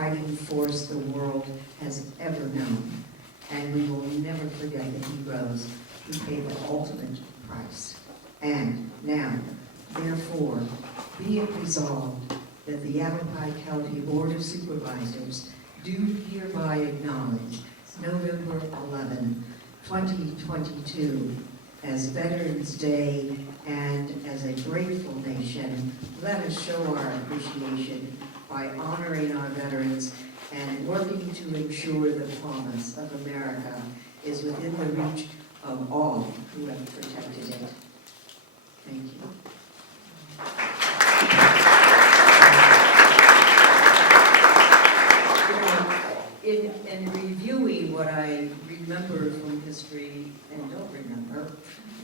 fighting force the world has ever known, and we will never forget the heroes who paid the ultimate price. And now, therefore, be it resolved that the Yavapai County Board of Supervisors do hereby acknowledge November 11, 2022 as Veterans Day, and as a grateful nation, let us show our appreciation by honoring our veterans and working to ensure the promise of America is within the reach of all who have protected it. Thank you. In reviewing what I remember from history and don't remember,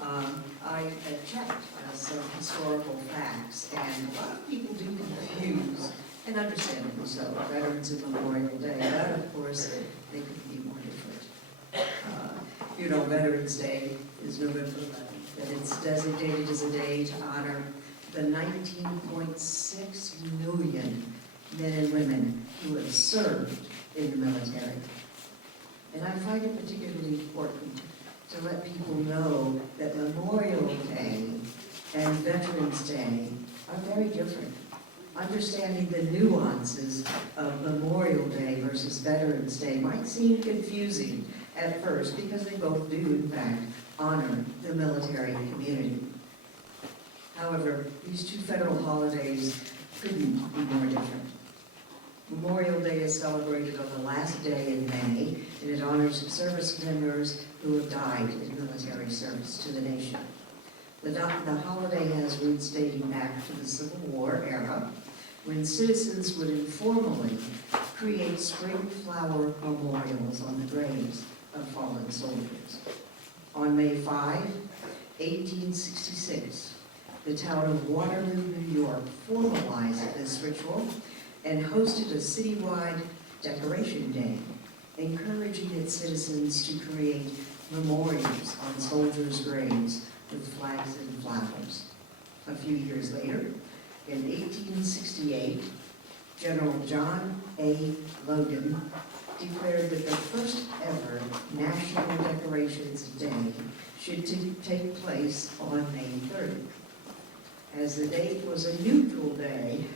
I checked some historical facts, and a lot of people do confuse, and understandably so, Veterans and Memorial Day. But of course, they could be more different. Veterans Day is November 11th, and it's designated as a day to honor the 19.6 million men and women who have served in the military. And I find it particularly important to let people know that Memorial Day and Veterans Day are very different. Understanding the nuances of Memorial Day versus Veterans Day might seem confusing at first because they both do, in fact, honor the military community. However, these two federal holidays couldn't be more different. Memorial Day is celebrated on the last day in May, and it honors service members who have died in military service to the nation. The holiday has roots dating back to the Civil War era, when citizens would informally create spring flower memorials on the graves of fallen soldiers. On May 5, 1866, the town of Waterloo, New York formalized this ritual and hosted a citywide decoration day, encouraging its citizens to create memorials on soldiers' graves with flags and flowers. A few years later, in 1868, General John A. Logan declared that the first ever National Decorations Day should take place on May 30th. As the date was a neutral day,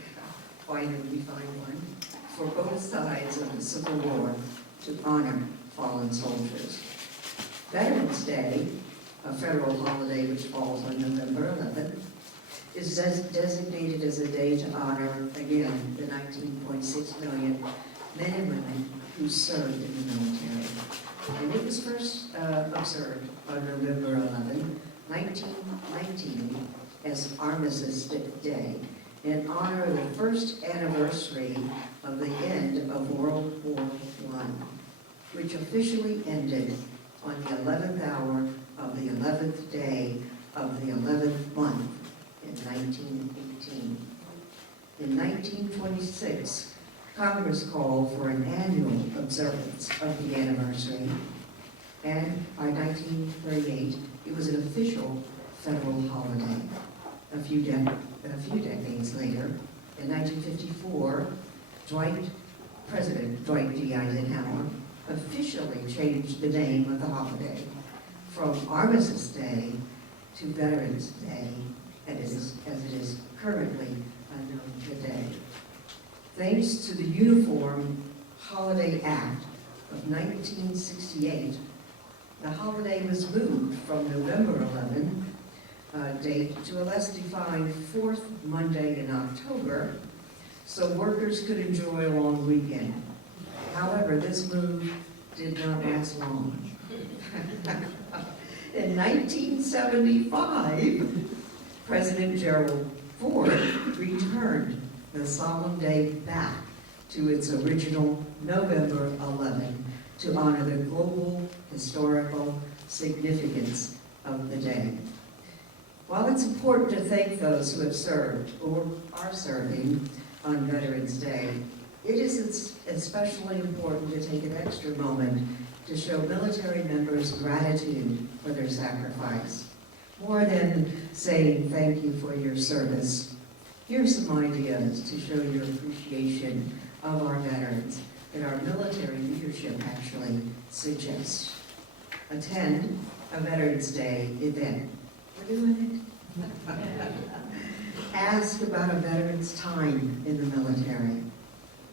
finally we find one, for both sides of the Civil War to honor fallen soldiers. Veterans Day, a federal holiday which falls on November 11th, is designated as a day to honor, again, the 19.6 million men and women who served in the military. And it was first observed on November 11, 1919, as Armistice Day, in honor of the first anniversary of the end of World War I, which officially ended on the 11th hour of the 11th day of the 11th month in 1918. In 1926, Congress called for an annual observance of the anniversary, and by 1938, it was an official federal holiday. A few decades later, in 1954, President Dwight D. Eisenhower officially changed the name of the holiday from Armistice Day to Veterans Day, as it is currently known today. Thanks to the Uniform Holiday Act of 1968, the holiday was moved from November 11 date to a less defined fourth Monday in October, so workers could enjoy a long weekend. However, this move did not last long. In 1975, President Gerald Ford returned the solemn day back to its original November 11 to honor the global historical significance of the day. While it's important to thank those who have served or are serving on Veterans Day, it is especially important to take an extra moment to show military members gratitude for their sacrifice. More than saying thank you for your service, here's some ideas to show your appreciation of our veterans leadership actually suggests. Attend a Veterans Day event. We're doing it. Ask about a veteran's time in the military.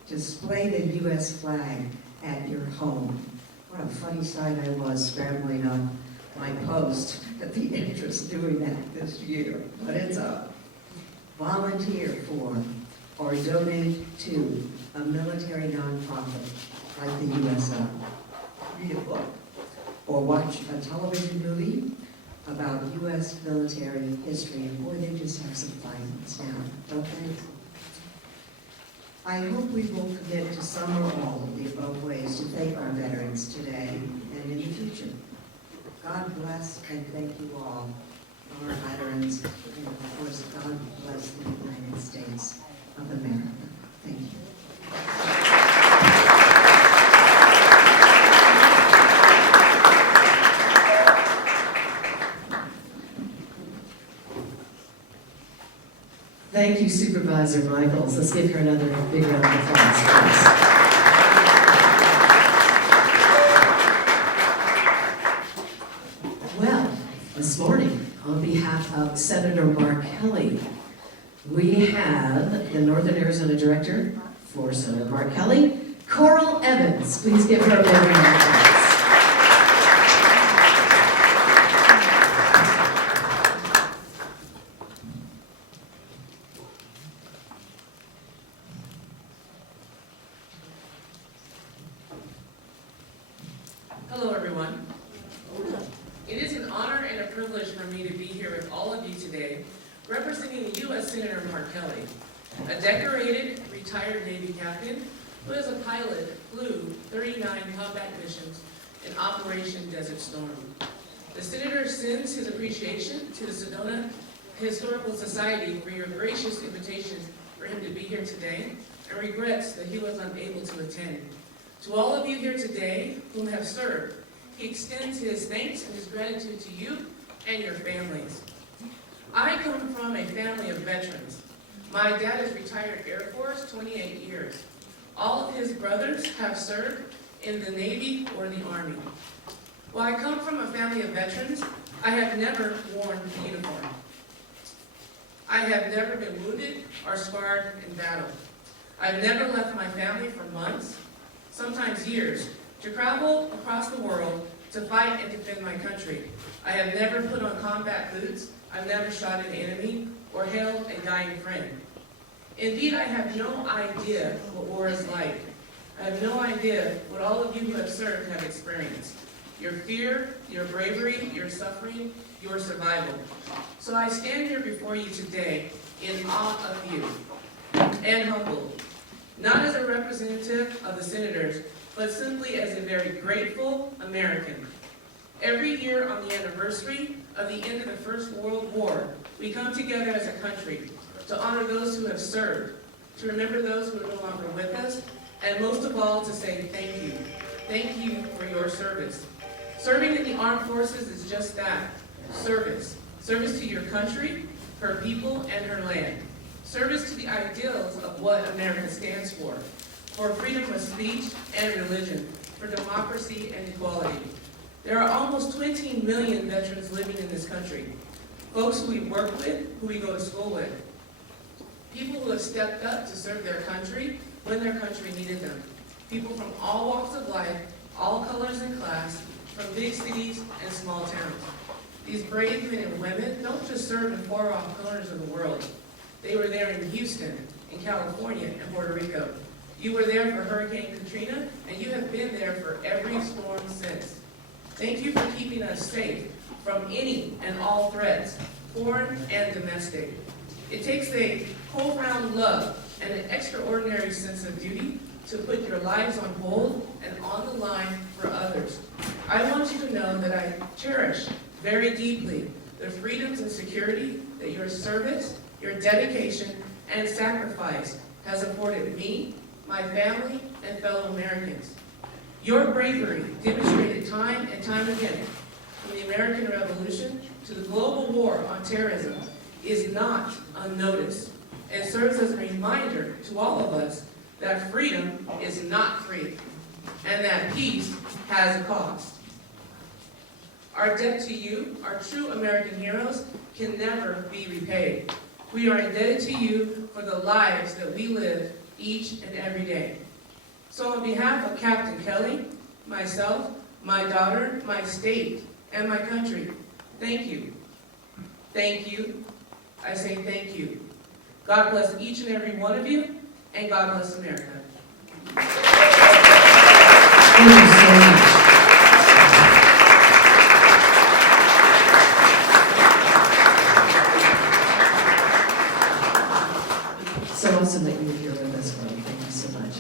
Display the U.S. flag at your home. What a funny sight I was scrambling up my post at the entrance doing that this year, but it's up. Volunteer for or donate to a military nonprofit like the USO. Read a book or watch a television movie about U.S. military history, and boy, they just have some fun now, don't they? I hope we will commit to some or all of the above ways to thank our veterans today and in the future. God bless and thank you all, our veterans, and of course, God bless the United States of America. Thank you. Thank you, Supervisor Michaels. Let's give her another big round of applause, please. Well, this morning, on behalf of Senator Mark Kelly, we have the Northern Arizona Director for Senator Mark Kelly, Coral Evans. Please give her a big round of applause. Hello, everyone. It is an honor and a privilege for me to be here with all of you today, representing U.S. Senator Mark Kelly, a decorated, retired Navy captain who as a pilot flew 39 combat missions in Operation Desert Storm. The Senator sends his appreciation to the Sedona Historical Society for your gracious invitation for him to be here today, and regrets that he was unable to attend. To all of you here today whom have served, he extends his thanks and his gratitude to you and your families. I come from a family of veterans. My dad is retired Air Force, 28 years. All of his brothers have served in the Navy or the Army. While I come from a family of veterans, I have never worn the uniform. I have never been wounded or scarred in battle. I've never left my family for months, sometimes years, to travel across the world to fight and defend my country. I have never put on combat boots, I've never shot an enemy, or hailed a dying friend. Indeed, I have no idea what war is like. I have no idea what all of you who have served have experienced. Your fear, your bravery, your suffering, your survival. So I stand here before you today in awe of you and humbled. Not as a representative of the Senators, but simply as a very grateful American. Every year on the anniversary of the end of the First World War, we come together as a country to honor those who have served, to remember those who are no longer with us, and most of all, to say thank you. Thank you for your service. Serving in the armed forces is just that, service. Service to your country, her people, and her land. Service to the ideals of what America stands for freedom of speech and religion, for democracy and equality. There are almost 20 million veterans living in this country. Folks who we work with, who we go to school with. People who have stepped up to serve their country when their country needed them. People from all walks of life, all colors and class, from big cities and small towns. These brave men and women don't just serve in far-off corners of the world. They were there in Houston, in California, and Puerto Rico. You were there for Hurricane Katrina, and you have been there for every storm since. Thank you for keeping us safe from any and all threats, foreign and domestic. It takes a whole-round love and an extraordinary sense of duty to put your lives on hold and on the line for others. I want you to know that I cherish very deeply the freedoms and security that your service, your dedication, and sacrifice has afforded me, my family, and fellow Americans. Your bravery, demonstrated time and time again, from the American Revolution to the global war on terrorism, is not unnoticed and serves as a reminder to all of us that freedom is not free. and that peace has a cost. Our debt to you, our true American heroes, can never be repaid. We are indebted to you for the lives that we live each and every day. So on behalf of Captain Kelly, myself, my daughter, my state, and my country, thank you. Thank you. I say thank you. God bless each and every one of you, and God bless America. Thank you so much. So awesome that you were here with us, Ron. Thank you so much.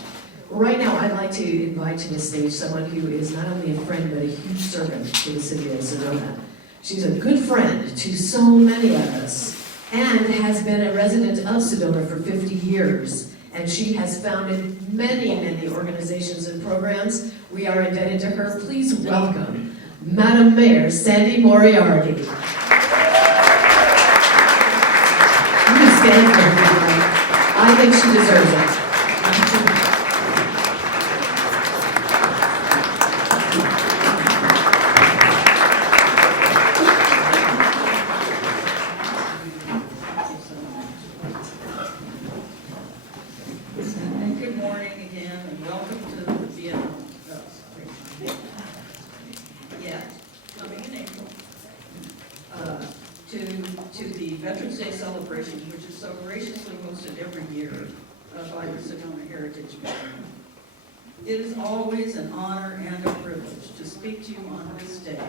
Right now, I'd like to invite to the stage someone who is not only a friend, but a huge servant to the city of Sedona. She's a good friend to so many of us, and has been a resident of Sedona for 50 years. And she has founded many, many organizations and programs. We are indebted to her. Please welcome Madam Mayor Sandy Moriarty. You can stand for her. I think she deserves it. Good morning again, and welcome to the Vietnam. Coming in April, to the Veterans Day celebration, which is so graciously hosted every year by the SedonaHeritage Movement. It is always an honor and a privilege to speak to you on this day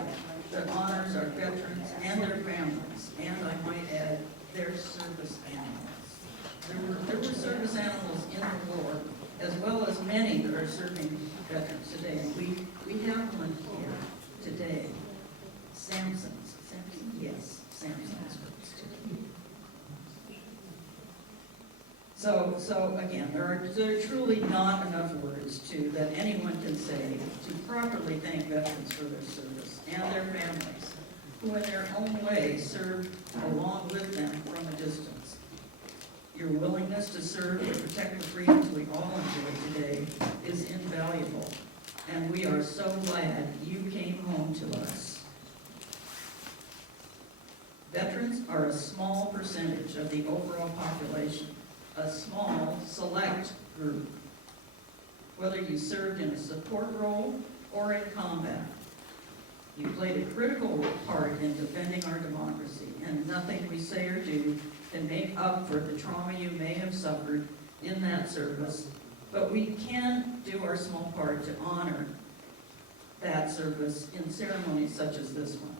that honors our veterans and their families, and I might add, their service animals. There were service animals in the war, as well as many that are serving veterans today. And we have one here today. Samson, yes, Samson's. So again, there are truly not enough words that anyone can say to properly thank veterans for their service and their families, who in their own way served along with them from a distance. Your willingness to serve and protect the freedoms we all enjoy today is invaluable, and we are so glad you came home to us. Veterans are a small percentage of the overall population, a small, select group. Whether you served in a support role or in combat, you played a critical part in defending our democracy, and nothing we say or do can make up for the trauma you may have suffered in that service, but we can do our small part to honor that service in ceremonies such as this one.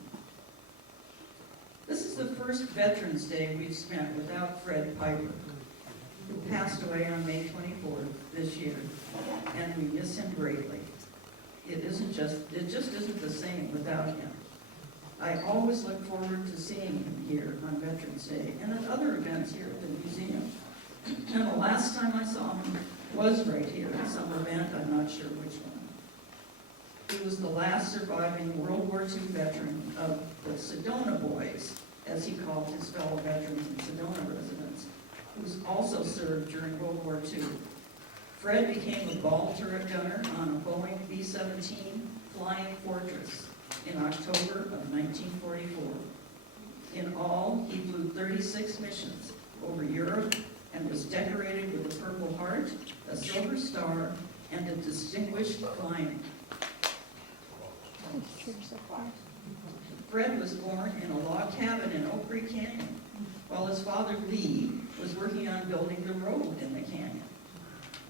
This is the first Veterans Day we've spent without Fred Piper, who passed away on May 24th this year, and we miss him greatly. It just isn't the same without him. I always look forward to seeing him here on Veterans Day and at other events here at the museum. And the last time I saw him was right here at some event, I'm not sure which one. He was the last surviving World War II veteran of the Sedona Boys, as he called his fellow veterans and Sedona residents, who's also served during World War II. Fred became a ball turret gunner on a Boeing B-17 Flying Fortress in October of 1944. In all, he flew 36 missions over Europe and was decorated with a Purple Heart, a Silver Star, and a Distinguished Flying. Fred was born in a log cabin in Oak Creek Canyon, while his father Lee was working on building the road in the canyon.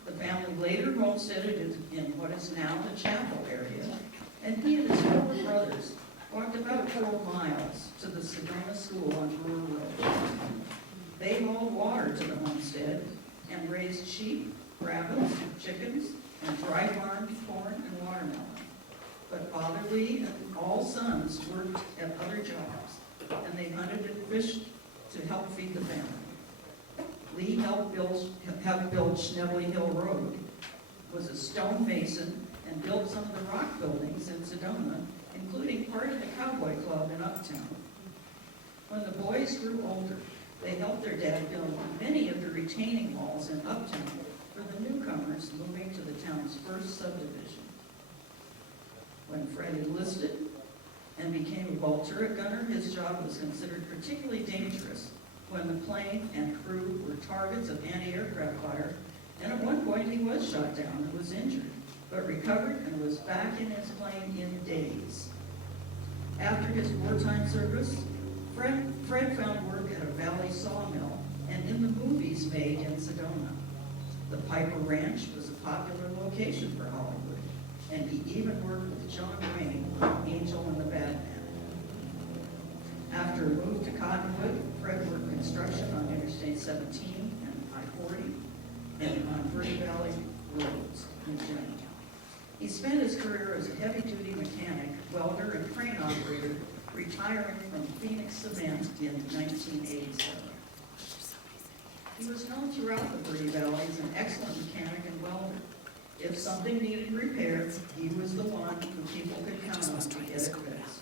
The family later homesteaded in what is now the Chapel area, and he and his 4 brothers walked about 4 miles to the Sedona School on Brewer Road. They hauled water to the homestead and raised sheep, rabbits, chickens, and dry farmed corn and watermelon. But Father Lee and all sons worked at other jobs, and they hunted and fished to help feed the family. Lee helped build Schnebly Hill Road, was a stone mason, and built some of the rock buildings in Sedona, including part of the Cowboy Club in Uptown. When the boys grew older, they helped their dad build many of the retaining walls in Uptown for the newcomers moving to the town's first subdivision. When Fred enlisted and became a ball turret gunner, his job was considered particularly dangerous when the plane and crew were targets of anti-aircraft fire, and at one point he was shot down and was injured, but recovered and was back in his plane in days. After his wartime service, Fred found work at a valley sawmill and in the movies made in Sedona. The Piper Ranch was a popular location for Hollywood, and he even worked with John Wayne, Angel and the Batman. After a move to Cottonwood, Fred worked construction on Interstate 17 and I-40 and on Verde Valley roads in general. He spent his career as a heavy-duty mechanic, welder, and crane operator, retiring from Phoenix Cement in 1987. He was known throughout the Verde Valley as an excellent mechanic and welder. If something needed repair, he was the one who people could count on to get it fixed.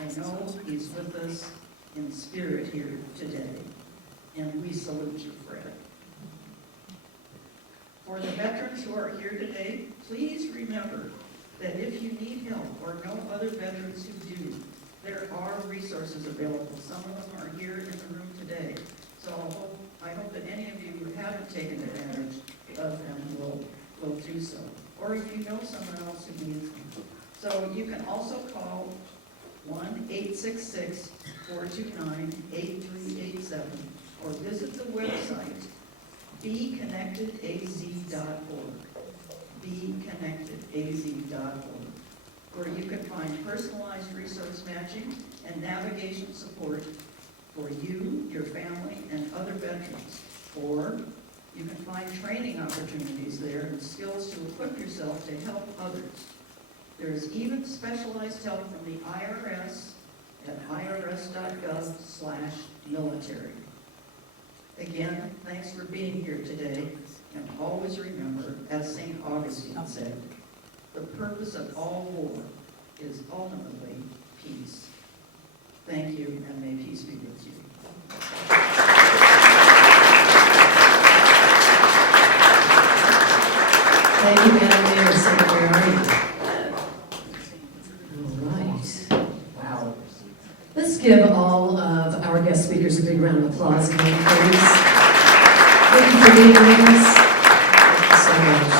I know he's with us in spirit here today, and we salute you, Fred. For the veterans who are here today, please remember that if you need help or know other veterans who do, there are resources available. Some of them are here in the room today. So I hope that any of you who haven't taken advantage of them will do so. Or if you know someone else who needs them. So you can also call 1-866-429-8387 or visit the website beconnectedaz.org, beconnectedaz.org, where you can find personalized resource matching and navigation support for you, your family, and other veterans. Or you can find training opportunities there and skills to equip yourself to help others. There is even specialized help from the IRS at irs.gov/military. Again, thanks for being here today, and always remember, as St. Augustine said, the purpose of all war is ultimately peace. Thank you, and may peace be with you. Thank you, Madam Mayor. Senator, where are you? All right. Wow. Let's give all of our guest speakers a big round of applause again, please. Thank you for being with us. Thank you so much.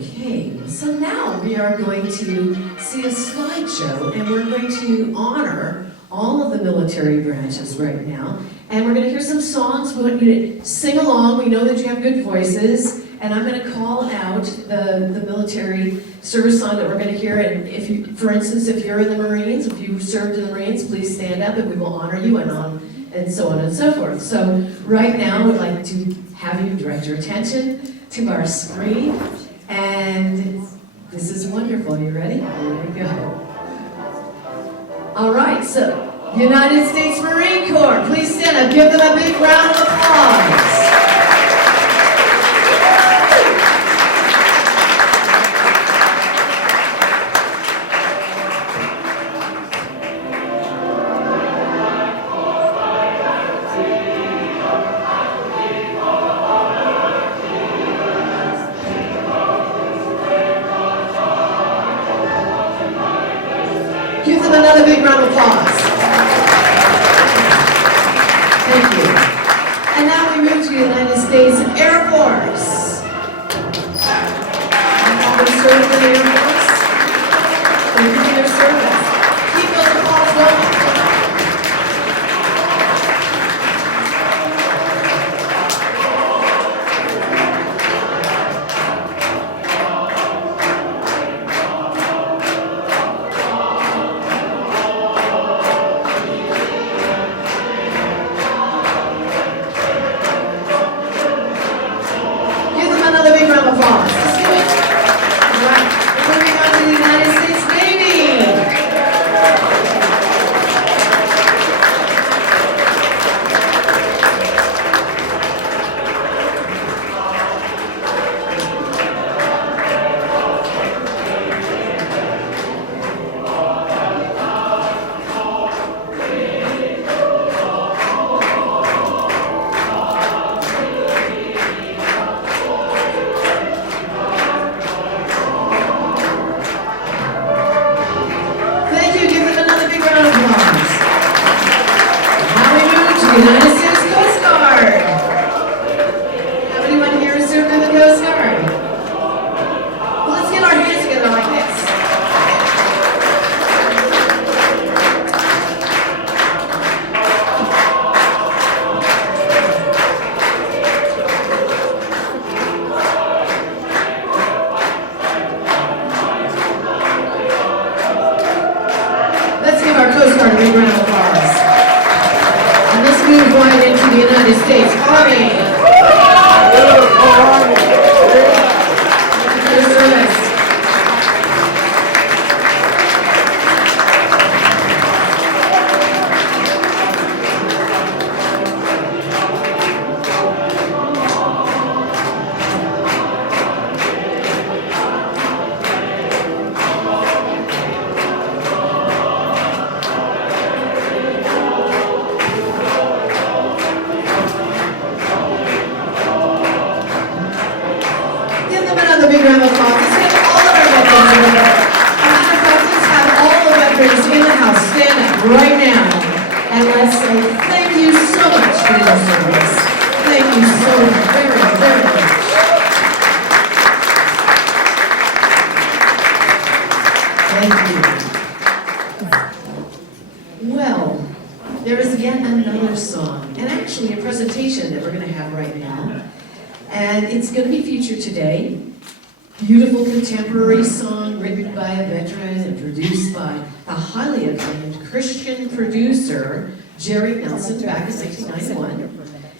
Okay, so now we are going to see a slideshow, and we're going to honor all of the military branches right now. And we're going to hear some songs. We want you to sing along. We know that you have good voices. And I'm going to call out the military service song that we're going to hear. And if you, for instance, if you're in the Marines, if you served in the Marines, please stand up and we will honor you and so on and so forth. So right now, we'd like to have you direct your attention to our screen. And this is wonderful. You ready? Here we go. All right, so United States Marine Corps, please stand up. Give them a big round of applause. Give them another big round of applause. Thank you. And now we move to the United States Air Force. Who served in the Air Force? Thank you for their service. Keep those applause rolling. a big round of applause. Let's get all of our veterans in there. Matter of fact, let's have all the veterans in the house stand up right now. And let's say thank you so much for your service. Thank you so very, very much. Thank you. Well, there is yet another song, and actually a presentation that we're going to have right now. And it's going to be featured today. Beautiful contemporary song written by a veteran and produced by a highly acclaimed Christian producer, Jerry Nelson, back in 1991.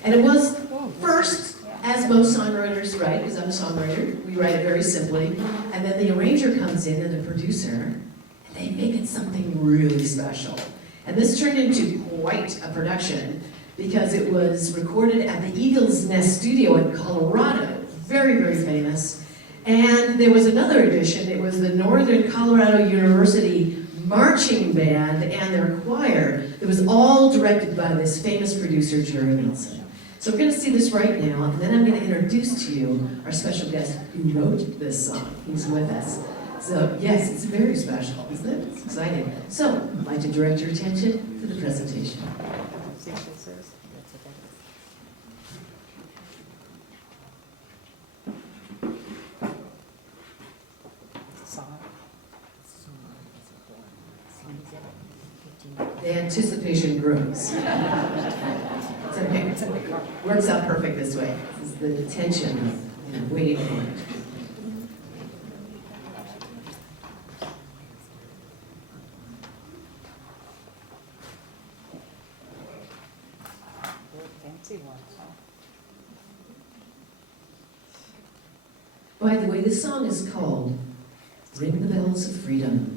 And it was first, as most songwriters write, because I'm a songwriter, we write it very simply, and then the arranger comes in and the producer, and they make it something really special. And this turned into quite a production because it was recorded at the Eagle's Nest Studio in Colorado, very, very famous. And there was another edition, it was the Northern Colorado University Marching Band and their choir. It was all directed by this famous producer, Jerry Nelson. So we're going to see this right now, and then I'm going to introduce to you our special guest who wrote this song. He's with us. So yes, it's very special, isn't it? It's exciting. So I'd like to direct your attention to the presentation. The anticipation grows. It's okay. Works out perfect this way. This is the tension of waiting for it. By the way, this song is called Ring the Bells of Freedom.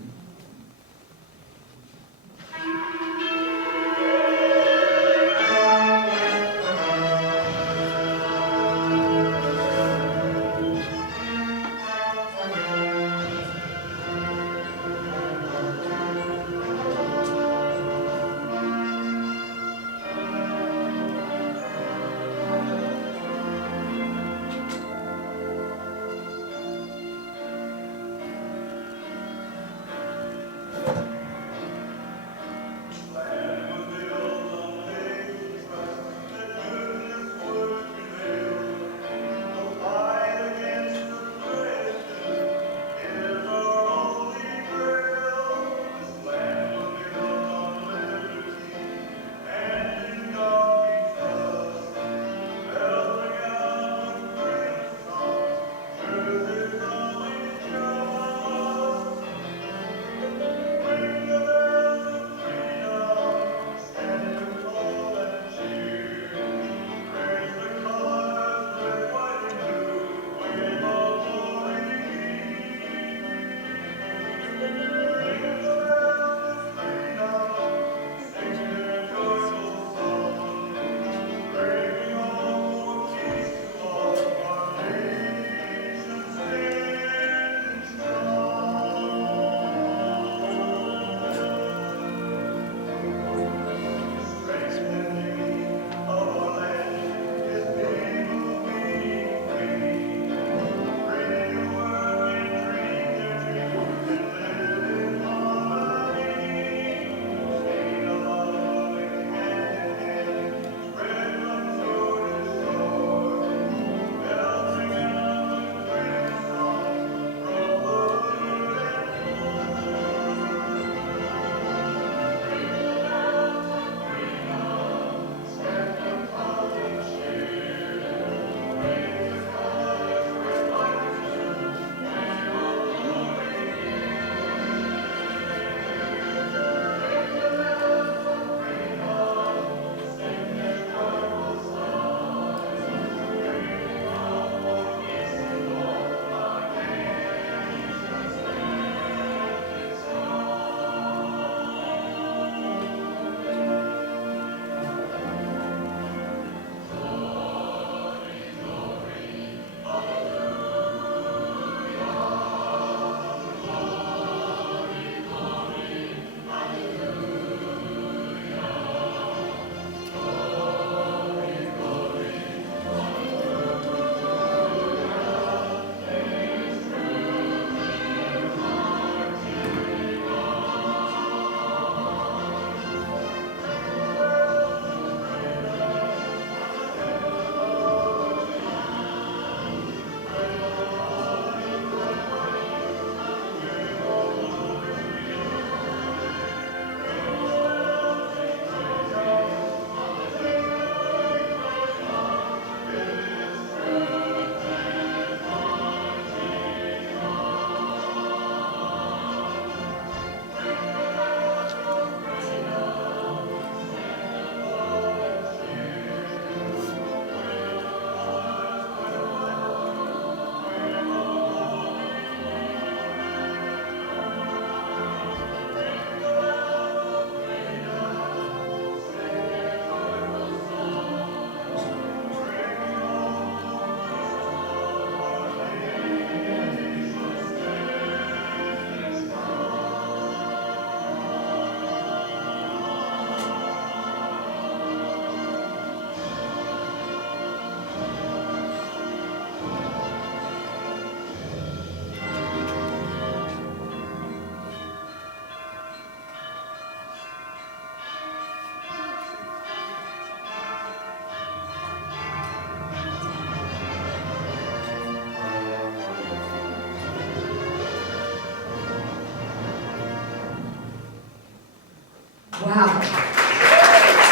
Wow.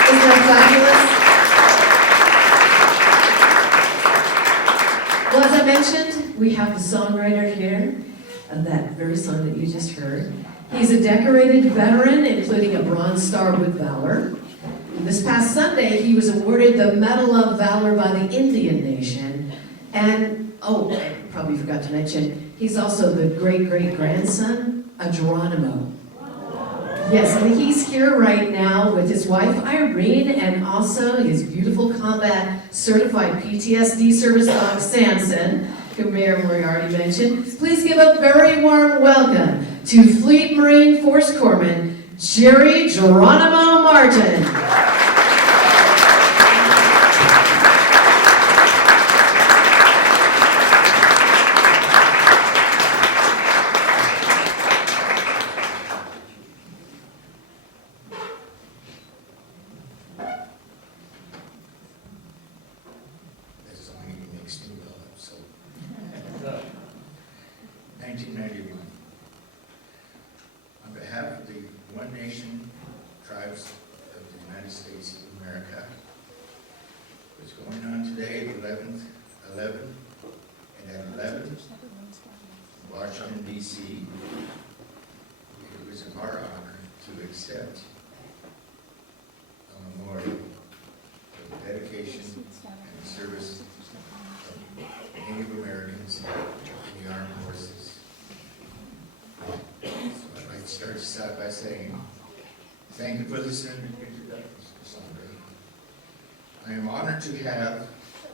Isn't that fabulous? Well, as I mentioned, we have the songwriter here of that very song that you just heard. He's a decorated veteran, including a Bronze Star with Valor. And this past Sunday, he was awarded the Medal of Valor by the Indian Nation. And, oh, I probably forgot to mention, he's also the great-great-grandson of Geronimo. Yes, and he's here right now with his wife Irene and also his beautiful combat certified PTSD service dog Samson, who Mayor Moriarty mentioned. Please give a very warm welcome to Fleet Marine Force Corpsman Jerry Geronimo Martin. This song even makes me well up, so. 1991. On behalf of the One Nation Tribes of the United States of America, what's going on today, 11/11, and at 11, Washington, D.C., it was our honor to accept a memorial for the dedication and service of Native Americans in the armed forces. So I'd like to start this out by saying, thank you for this introduction, Mr. Sandra. I am honored to have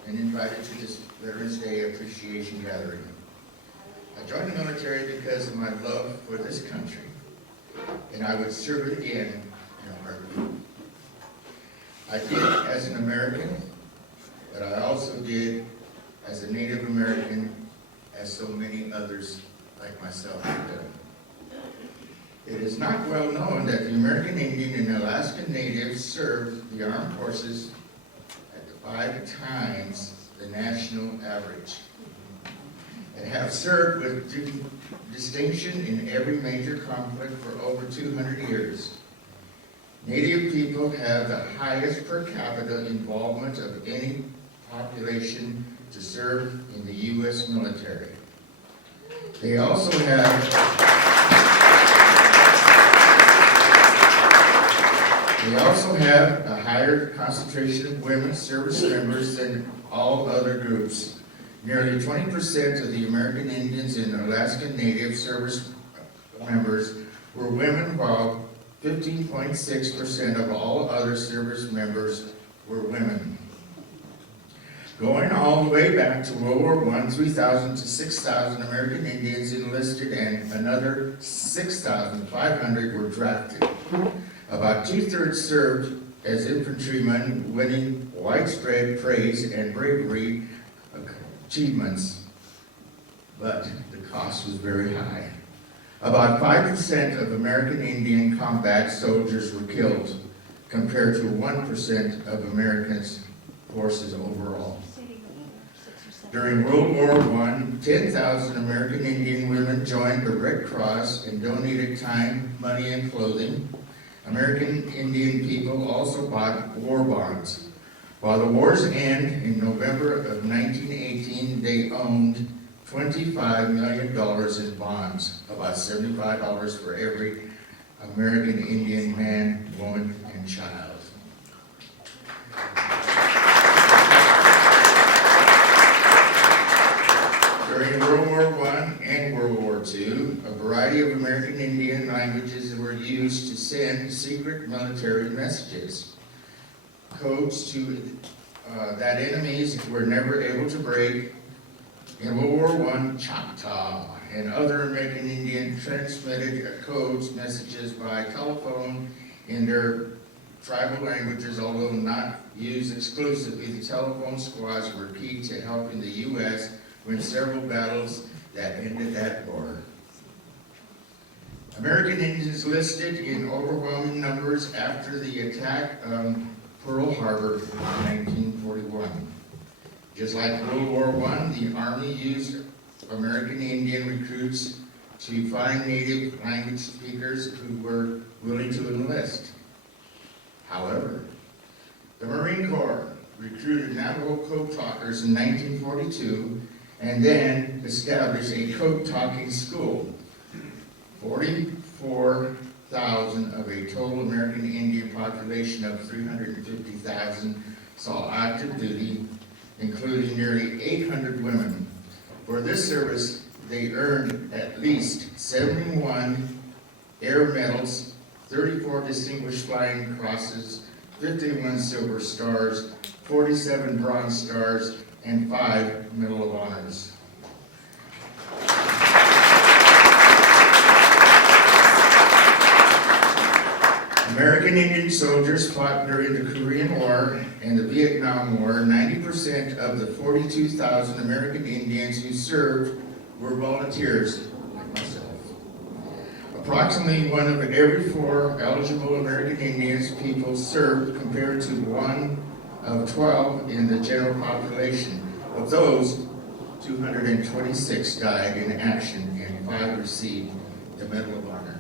and invited to this Veterans Day appreciation gathering. I joined the military because of my love for this country, and I would serve it again in a heartbeat. I did as an American, but I also did as a Native American, as so many others like myself have done. It is not well known that the American Indian and Alaskan Natives served the armed forces at 5 times the national average, and have served with distinction in every major conflict for over 200 years. Native people have the highest per capita involvement of any population to serve in the U.S. military. They also have a higher concentration of women service members than all other groups. Nearly 20% of the American Indians and Alaskan Native service members were women, while 15.6% of all other service members were women. Going all the way back to World War I, 3,000 to 6,000 American Indians enlisted and another 6,500 were drafted. About 2/3 served as infantrymen, winning widespread praise and bravery achievements, but the cost was very high. About 5% of American Indian combat soldiers were killed, compared to 1% of Americans' forces overall. During World War I, 10,000 American Indian women joined the Red Cross and donated time, money, and clothing. American Indian people also bought war bonds. While the war's end in November of 1918, they owned $25 million in bonds, about $75 for every American Indian man, woman, and child. During World War I and World War II, a variety of American Indian languages were used to send secret military messages. Codes that enemies were never able to break. In World War I, Choctaw and other American Indian transmitted codes messages by telephone in their tribal languages, although not used exclusively. The telephone squads were key to helping the U.S. win several battles that ended that war. American Indians listed in overwhelming numbers after the attack on Pearl Harbor in 1941. Just like World War I, the Army used American Indian recruits to find native language speakers who were willing to enlist. However, the Marine Corps recruited Navajo code talkers in 1942 and then established a code talking school. 44,000 of a total American Indian population of 350,000 saw active duty, including nearly 800 women. For this service, they earned at least 71 air medals, 34 distinguished flying crosses, 51 silver stars, 47 bronze stars, and 5 Medal of Honors. American Indian soldiers fought during the Korean War and the Vietnam War. 90% of the 42,000 American Indians who served were volunteers, like myself. Approximately 1 of every 4 eligible American Indians people served, compared to 1 of 12 in the general population. Of those, 226 died in action and 5 received the Medal of Honor.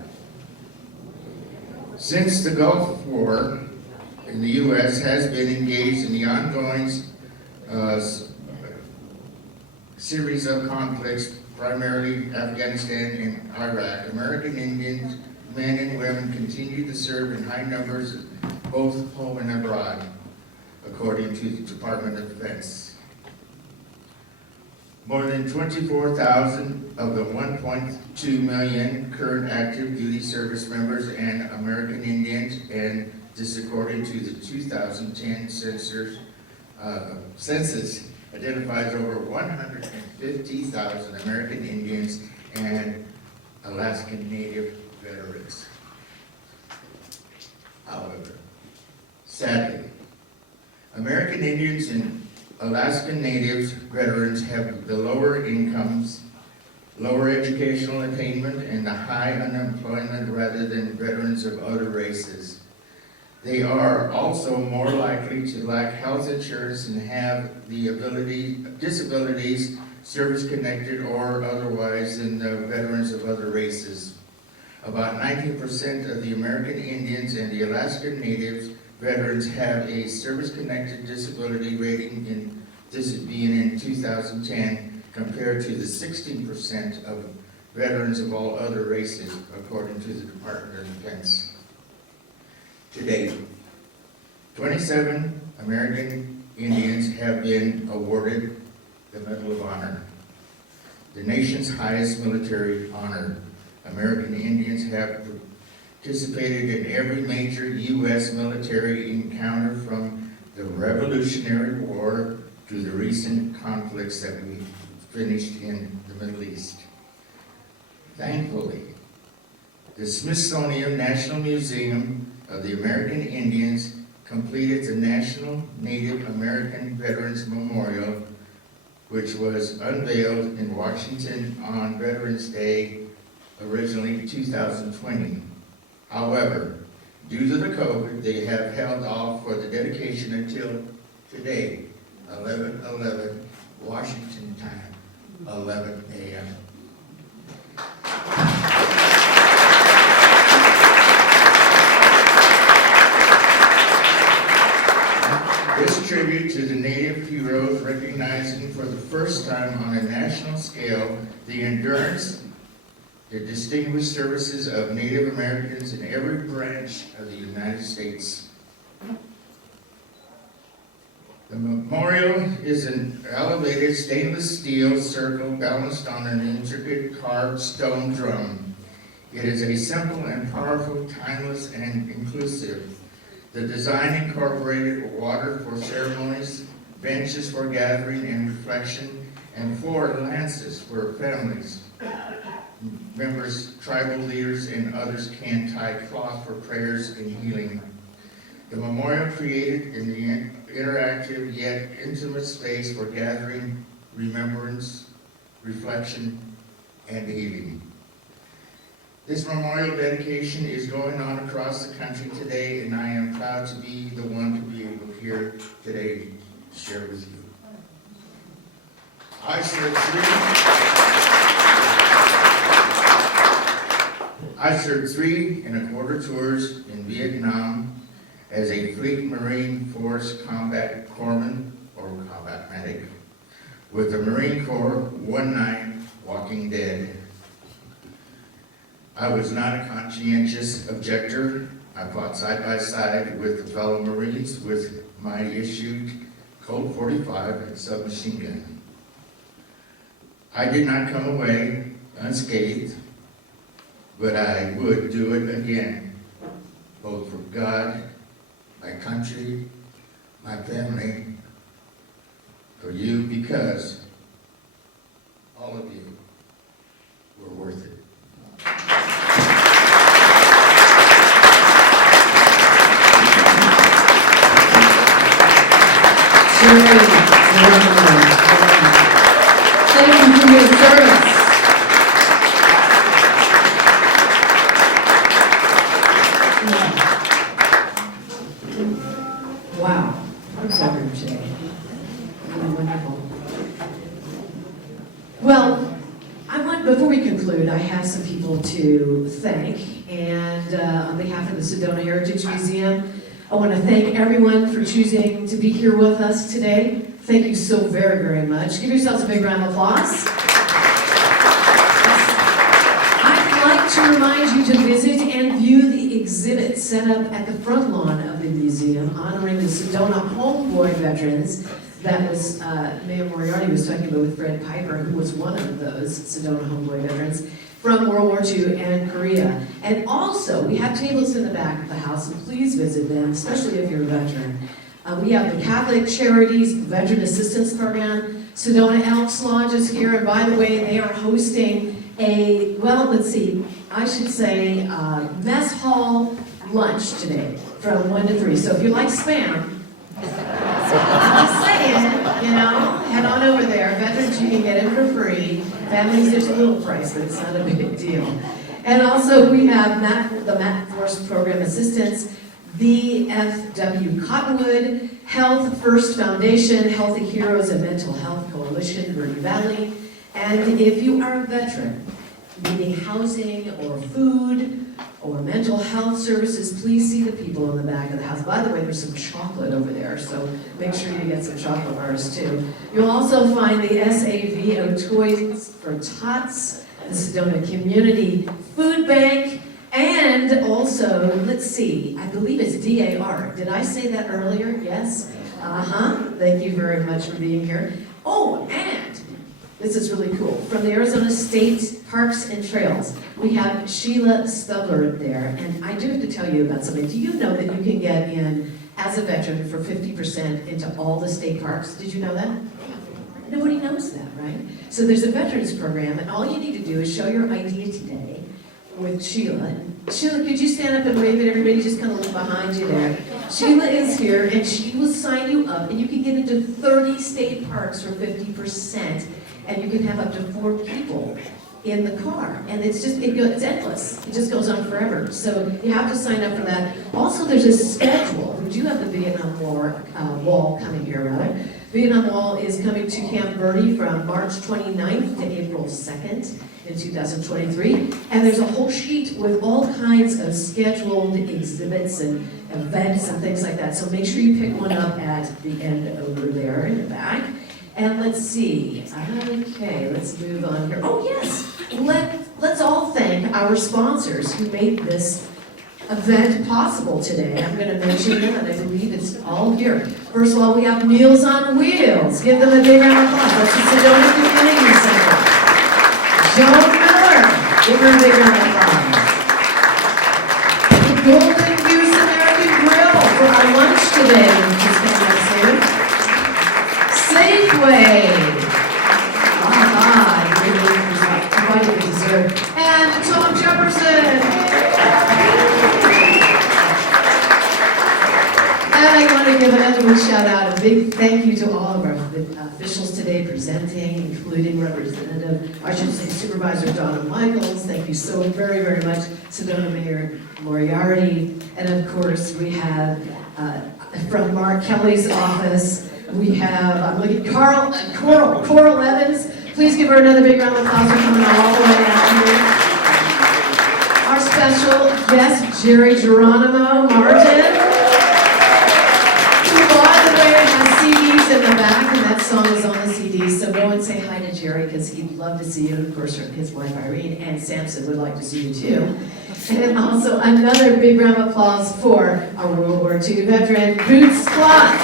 Since the Gulf War, in the U.S. has been engaged in the ongoing series of conflicts, primarily Afghanistan and Iraq, American Indian men and women continue to serve in high numbers, both home and abroad, according to the Department of Defense. More than 24,000 of the 1.2 million current active duty service members and American Indians, and this according to the 2010 census, identifies over 150,000 American Indians and Alaskan Native veterans. However, sadly, American Indians and Alaskan Natives veterans have the lower incomes, lower educational attainment, and the high unemployment rather than veterans of other races. They are also more likely to lack health insurance and have the disabilities, service-connected or otherwise, than the veterans of other races. About 90% of the American Indians and the Alaskan Natives veterans have a service-connected disability rating, in this being in 2010, compared to the 16% of veterans of all other races, according to the Department of Defense. To date, 27 American Indians have been awarded the Medal of Honor, the nation's highest military honor. American Indians have participated in every major U.S. military encounter, from the Revolutionary War to the recent conflicts that we finished in the Middle East. Thankfully, the Smithsonian National Museum of the American Indians completed the National Native American Veterans Memorial, which was unveiled in Washington on Veterans Day, originally 2020. However, due to the COVID, they have held off for the dedication until today, 11/11 Washington time, 11 a.m. This tribute to the Native heroes, recognizing for the first time on a national scale the endurance, the distinguished services of Native Americans in every branch of the United States. The memorial is an elevated stainless steel circle balanced on an intricate carved stone drum. It is a simple and powerful, timeless and inclusive. The design incorporated water for ceremonies, benches for gathering and reflection, and 4 lances for families, members, tribal leaders, and others can tie cloth for prayers and healing. The memorial created in the interactive yet intimate space for gathering, remembrance, reflection, and healing. This memorial dedication is going on across the country today, and I am proud to be the one to be able to here today to share with you. I served 3 1/4 tours in Vietnam. as a Fleet Marine Force Combat Corpsman or Combat Medic with the Marine Corps 19 Walking Dead. I was not a conscientious objector. I fought side by side with the fellow Marines with my issued Colt 45 and submachine gun. I did not come away unscathed, but I would do it again, both for God, my country, my family, for you, because all of you were worth it. Thank you for your service. Wow, I'm so good today. Really wonderful. Well, before we conclude, I have some people to thank, and on behalf of the Sedona Heritage Museum, I want to thank everyone for choosing to be here with us today. Thank you so very, very much. Give yourselves a big round of applause. I'd like to remind you to visit and view the exhibit set up at the front lawn of the museum honoring the Sedona Homeboy veterans. That was, Mayor Moriarty was talking about with Fred Piper, who was one of those Sedona Homeboy veterans from World War II and Korea. And also, we have tables in the back of the house, and please visit them, especially if you're a veteran. We have the Catholic Charities Veteran Assistance Program. Sedona Elks Lodge is here, and by the way, they are hosting a, well, let's see, I should say, mess hall lunch today from 1 to 3. So if you like spam, I'm just saying, head on over there. Veterans, you can get it for free. Families, there's a little price, but it's not a big deal. And also, we have the Matt Force Program Assistance, VFW Cottonwood, Health First Foundation, Healthy Heroes and Mental Health Coalition, Verde Valley. And if you are a veteran needing housing or food or mental health services, please see the people in the back of the house. By the way, there's some chocolate over there, so make sure you get some chocolate bars too. You'll also find the SAVO Toys for Tots, the Sedona Community Food Bank, and also, let's see, I believe it's DAR. Did I say that earlier? Yes? Thank you very much for being here. Oh, and this is really cool. From the Arizona State Parks and Trails, we have Sheila Stubler there. And I do have to tell you about something. Do you know that you can get in as a veteran for 50% into all the state parks? Did you know that? Nobody knows that, right? So there's a veterans program, and all you need to do is show your ID today with Sheila. Sheila, could you stand up and wave at everybody? Just kind of look behind you there. Sheila is here, and she will sign you up, and you can get into 30 state parks for 50%, and you can have up to 4 people in the car. And it's endless. It just goes on forever. So you have to sign up for that. Also, there's a schedule. We do have the Vietnam Wall coming here, rather. Vietnam Wall is coming to Camp Verde from March 29th to April 2nd in 2023. And there's a whole sheet with all kinds of scheduled exhibits and events and things like that. So make sure you pick one up at the end over there in the back. And let's see. Okay, let's move on here. Oh yes, let's all thank our sponsors who made this event possible today. I'm going to mention them, and I believe it's all here. First of all, we have Meals on Wheels. Give them a big round of applause. That's the Sedona Community Center. Joan Miller. Give her a big round of applause. The Golden Goose American Grill for our lunch today, which is coming up soon. Safeway. Providing dessert. And Tom Jefferson. And I want to give another shout out, a big thank you to all of our officials today presenting, including Supervisor Donna Michaels. Thank you so very, very much. Sedona Mayor Moriarty. And of course, we have from Mark Kelly's office, we have, I'm looking, Coral Evans. Please give her another big round of applause for coming all the way out here. Our special guest, Jerry Geronimo Martin. in the back, and that song is on the CD, so go and say hi to Jerry, because he'd love to see you. Of course, his wife Irene and Samson would like to see you too. And also another big round of applause for our World War II veteran, Boots Klotz.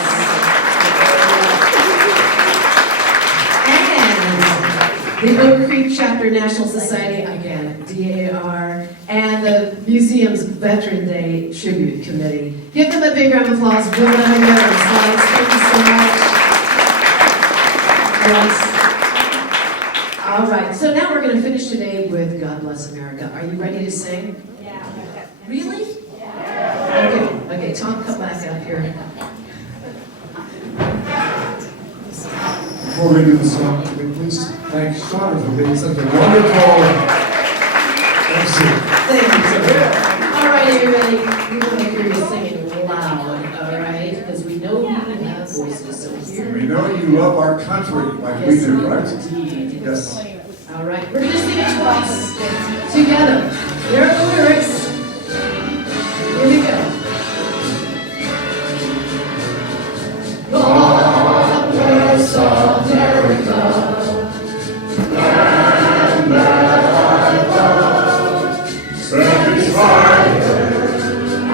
And the Oak Creek Chapter National Society, again, DAR, and the museum's Veteran Day Tribute Committee. Give them a big round of applause. We'll let them go. Slides. Thank you so much. Yes. All right, so now we're going to finish today with God Bless America. Are you ready to sing? Yeah. Really? Yeah. Okay, Tom, come back up here. Before we do the song, can we please thank Shauna for being such a wonderful MC. Thank you. All right, everybody, we want to hear you singing loud, all right? Because we know you have voices, so here. We know you love our country like we Yes, do, right? indeed. Yes. All right, we're going to sing it twice together. There